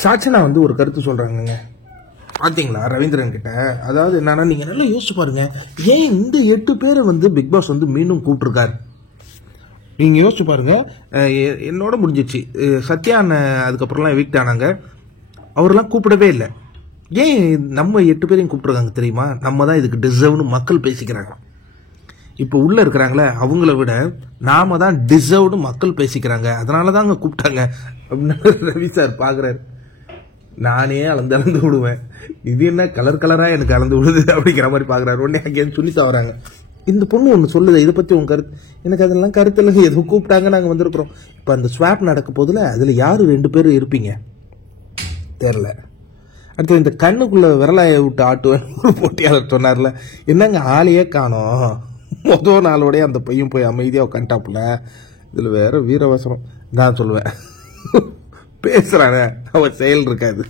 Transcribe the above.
சாச்சனா வந்து ஒரு கருத்து சொல்றாங்க பாத்தீங்களா ரவீந்திரன் கிட்ட. அதாவது என்னன்னா, நீங்க நல்லா யோசிச்சு பாருங்க, ஏன் இந்த 8 பேரை வந்து பிக் பாஸ் வந்து மீண்டும் கூப்பிட்டுருக்காரு. நீங்க யோசிச்சு பாருங்க. என்னோட முடிஞ்சிச்சு. சத்யா அதுக்கப்புறம்லாம் எவிக்ட் ஆனாங்க, அவரெல்லாம் கூப்பிடவே இல்லை. ஏன் நம்ம 8 பேரையும் கூப்பிட்டுருக்காங்க தெரியுமா? நம்ம தான் இதுக்கு டிசர்வ்னு மக்கள் பேசிக்கிறாங்க. இப்போ உள்ள இருக்கிறாங்களே அவங்கள விட நாம தான் டிசர்வ்னு மக்கள் பேசிக்கிறாங்க, அதனால தாங்க கூப்பிட்டாங்க அப்படின்னு ரவி சார் பாக்குறாரு. நானே அளந்து விடுவேன், இது என்ன கலர் கலரா எனக்கு அளந்து விடுது அப்படிங்கிற மாதிரி பாக்குறாரு. உடனே அங்கே சுனிதா வராங்க. இந்த பொண்ணு ஒன்று சொல்லுது, இதை பத்தி உங்க கருத்து? எனக்கு அதெல்லாம் கருத்து இல்லைங்க, எதுவும் கூப்பிட்டாங்க, நாங்க வந்திருக்கிறோம். இப்போ அந்த ஸ்வாப் நடக்க போதுல, அதுல யாரு 2 பேரும் இருப்பீங்க தெரியல. அடுத்து இந்த கண்ணுக்குள்ள விரலாய விட்டு ஆட்டுவேன் ஒரு போட்டியாளர் சொன்னார்ல, என்னங்க ஆளையே காணோம், முதல் நாளோடய அந்த பையன் போய் அமைதியா உட்காந்துட்டாப்புல. இதுல வேற வீரவசனம் நான் சொல்லுவேன். பேசுறானே அவன் செயல் இருக்காது.